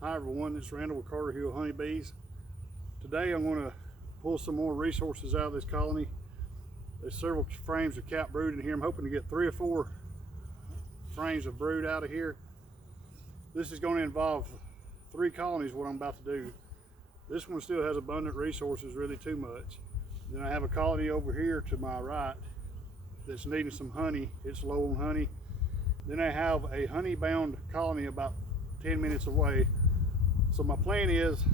Hi everyone, it's Randall with Carter Hill Honeybees. Today I'm going to pull some more resources out of this colony. There's several frames of capped brood in here. I'm hoping to get 3 or 4 frames of brood out of here. This is going to involve 3 colonies, what I'm about to do. This one still has abundant resources, really too much. Then I have a colony over here to my right that's needing some honey. It's low on honey. Then I have a honey-bound colony about 10 minutes away. So my plan is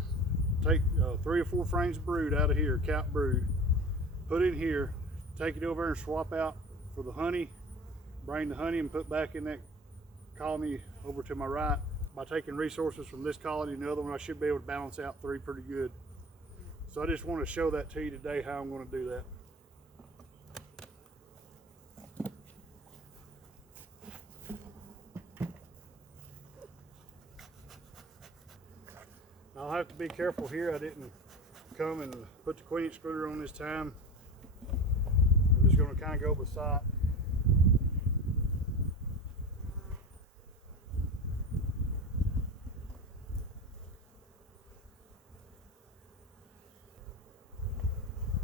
take 3 or 4 frames of brood out of here, capped brood, put it in here, take it over and swap out for the honey, bring the honey and put back in that colony over to my right. By taking resources from this colony and the other one, I should be able to balance out 3 pretty good. So I just want to show that to you today, how I'm going to do that. I'll have to be careful here. I didn't come and put the queen excluder on this time. I'm just going to kind of go beside.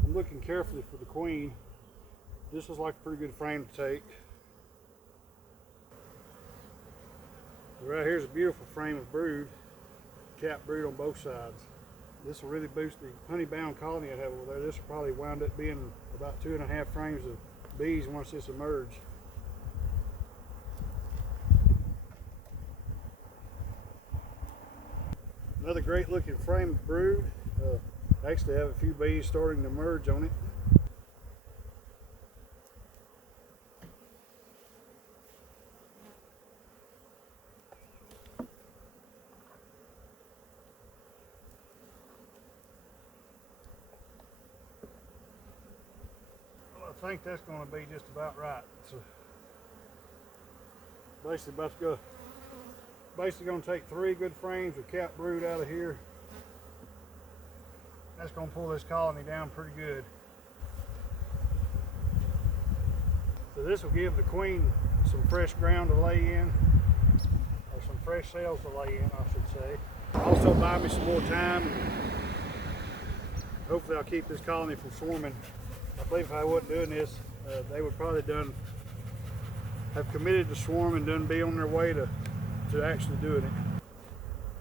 I'm looking carefully for the queen. This is like a pretty good frame to take. Right here's a beautiful frame of brood. Capped brood on both sides. This will really boost the honey-bound colony I have over there. This will probably wind up being about 2.5 frames of bees once this emerges. Another great looking frame of brood. Actually have a few bees starting to emerge on it. I think that's going to be just about right. So basically going to take 3 good frames of capped brood out of here. That's going to pull this colony down pretty good. So this will give the queen some fresh ground to lay in, or some fresh cells to lay in, I should say. Also buy me some more time, and hopefully I'll keep this colony from swarming. I believe if I wasn't doing this, they would probably have committed to swarm and done be on their way to actually doing it.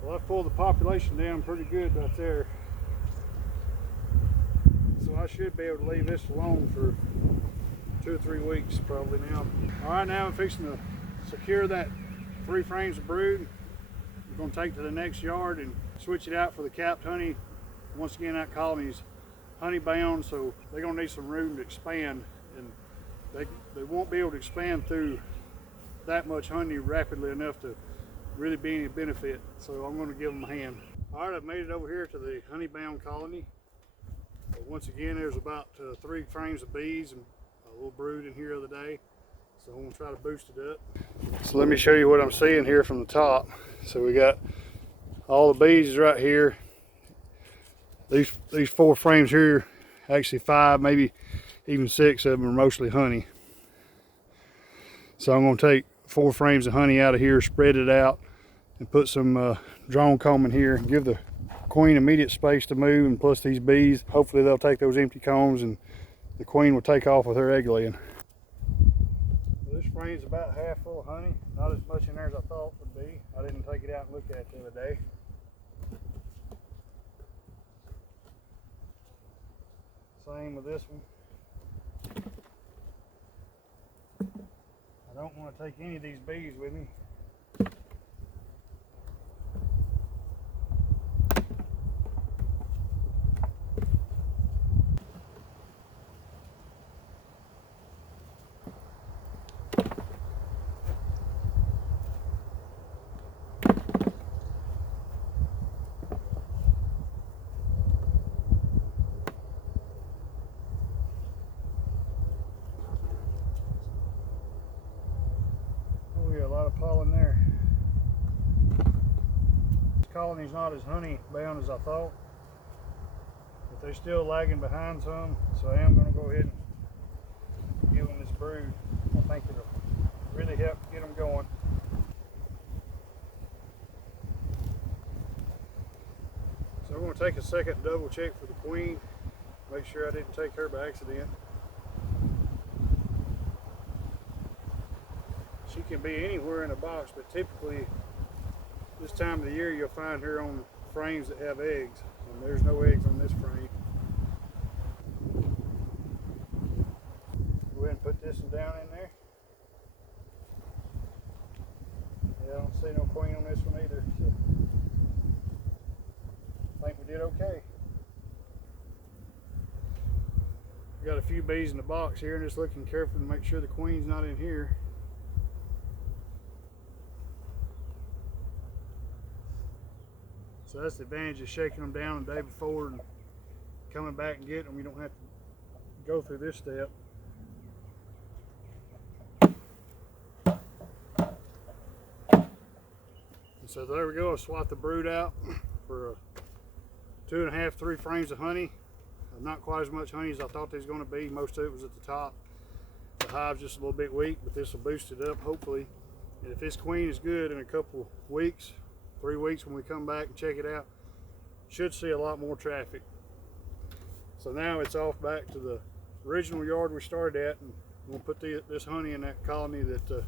Well, I've pulled the population down pretty good right there. So I should be able to leave this alone for 2 or 3 weeks probably now. All right, now I'm fixing to secure that 3 frames of brood. I'm going to take to the next yard and switch it out for the capped honey. Once again, that colony's honey bound, so they're going to need some room to expand, and they won't be able to expand through that much honey rapidly enough to really be any benefit. So I'm going to give them a hand. All right, I've made it over here to the honey bound colony. Once again, there's about 3 frames of bees and a little brood in here the other day, so I'm going to try to boost it up. So let me show you what I'm seeing here from the top. So we got all the bees right here. These 4 frames here, actually 5, maybe even 6 of them are mostly honey. So I'm going to take 4 frames of honey out of here, spread it out, and put some drone comb in here and give the queen immediate space to move, and plus these bees, hopefully they'll take those empty combs and the queen will take off with her egg laying. This frame's about half full of honey, not as much in there as I thought it would be. I didn't take it out and look at it the other day. Same with this one. I don't want to take any of these bees with me. A lot of pollen there. This colony's not as honey bound as I thought, but they're still lagging behind some, so I am going to go ahead and give them this brood. I think it'll really help get them going. I'm going to take a second and double check for the queen, make sure I didn't take her by accident. She can be anywhere in a box, but typically this time of the year you'll find her on frames that have eggs, and there's no eggs on this frame. Go ahead and put this one down in there. Yeah, I don't see no queen on this one either, so I think we did okay. We got a few bees in the box here and just looking carefully to make sure the queen's not in here. So that's the advantage of shaking them down the day before and coming back and getting them. You don't have to go through this step. And so there we go. I swapped the brood out for 2.5, 3 frames of honey. Not quite as much honey as I thought there was going to be. Most of it was at the top. The hive's just a little bit weak, but this will boost it up hopefully. And if this queen is good in a couple weeks, 3 weeks, when we come back and check it out, should see a lot more traffic. So now it's off back to the original yard we started at, and we'll put this honey in that colony that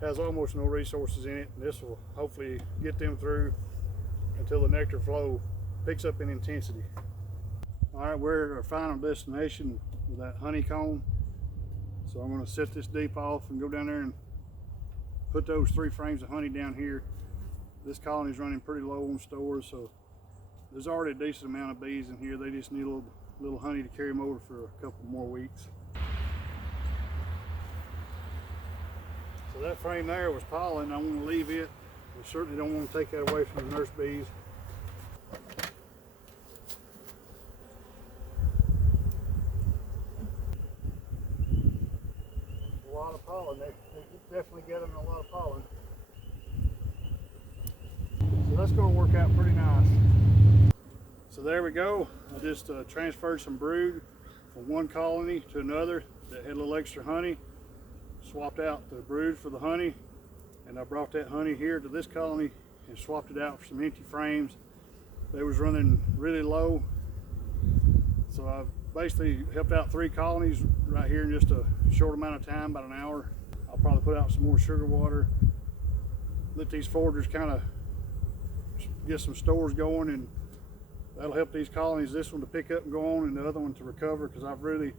has almost no resources in it, and this will hopefully get them through until the nectar flow picks up in intensity. All right, we're at our final destination with that honeycomb. So I'm going to set this deep off and go down there and put those 3 frames of honey down here. This colony is running pretty low on stores, so there's already a decent amount of bees in here. They just need a little honey to carry them over for a couple more weeks. So that frame there was pollen. I want to leave it. We certainly don't want to take that away from the nurse bees. A lot of pollen. They definitely get them a lot of pollen. So that's going to work out pretty nice. So there we go. I just transferred some brood from one colony to another that had a little extra honey. Swapped out the brood for the honey, and I brought that honey here to this colony and swapped it out for some empty frames. They was running really low, so I basically helped out 3 colonies right here in just a short amount of time, about an hour. I'll probably put out some more sugar water, let these foragers kind of get some stores going, and that'll help these colonies, this one to pick up and go on and the other one to recover, because I've really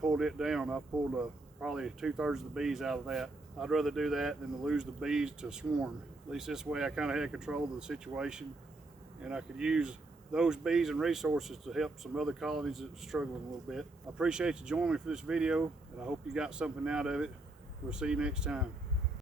pulled it down. I've pulled probably 2/3 of the bees out of that. I'd rather do that than to lose the bees to swarm. At least this way I kind of had control of the situation, and I could use those bees and resources to help some other colonies that are struggling a little bit. I appreciate you joining me for this video, and I hope you got something out of it. We'll see you next time.